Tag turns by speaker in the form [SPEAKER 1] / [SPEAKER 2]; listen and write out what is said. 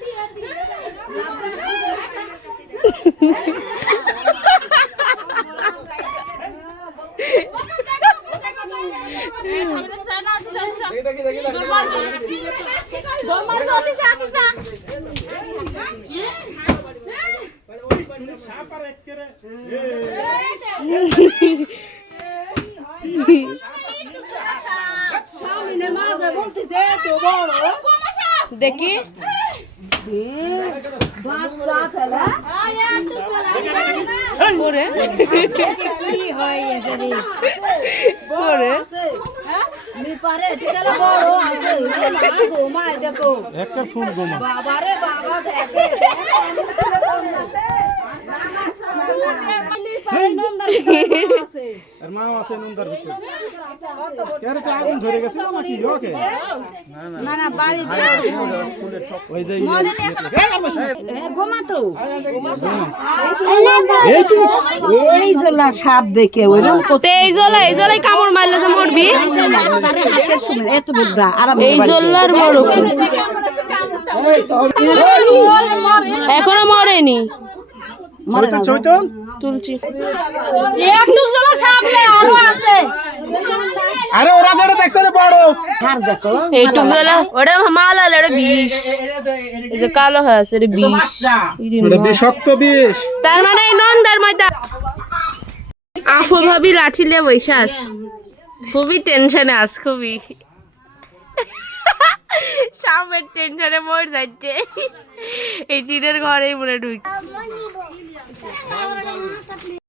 [SPEAKER 1] কি হচ্ছে
[SPEAKER 2] আল্লাহ বুঝতে উঠছে দেখি পরে পরে
[SPEAKER 3] একটা ফুল গোমা
[SPEAKER 4] বাবারে বাবা দেখে
[SPEAKER 3] আর মা আছে নুনদার ভিতরে। কেন তো আগুন ধরে গেছে? নাকি ওকে?
[SPEAKER 4] না না বাড়ি
[SPEAKER 3] ওই যে
[SPEAKER 4] ঘুমাতো
[SPEAKER 3] এই তো।
[SPEAKER 4] এই জোলা সাপ দেখে ওই রকম
[SPEAKER 2] এই জলা এই জলাই কামড় মারলে যে মরবি?
[SPEAKER 4] তারে হাতের সময় এত বুড়া আরাম
[SPEAKER 2] এই জল্লার বড় এখনও মরেনি।
[SPEAKER 3] চৈতন চৈতন?
[SPEAKER 2] তুলছি।
[SPEAKER 1] একটু আরও আরে
[SPEAKER 3] ওরা যেটা দেখছে রে বড়।
[SPEAKER 4] হার দেখো
[SPEAKER 2] এইটুক ওটা মাল বিষ। এই যে কালো হয়ে আছে এটা বিষ।
[SPEAKER 3] বিষাক্ত বিষ।
[SPEAKER 2] তার মানে এই নন্দার ময়দা আফু ভাবি লাঠি লিয়ে বৈশাস খুবই টেনশনে আস খুবই। সামের টেনশনে মর যাচ্ছে। এই টিনের ঘরেই মনে ঢুক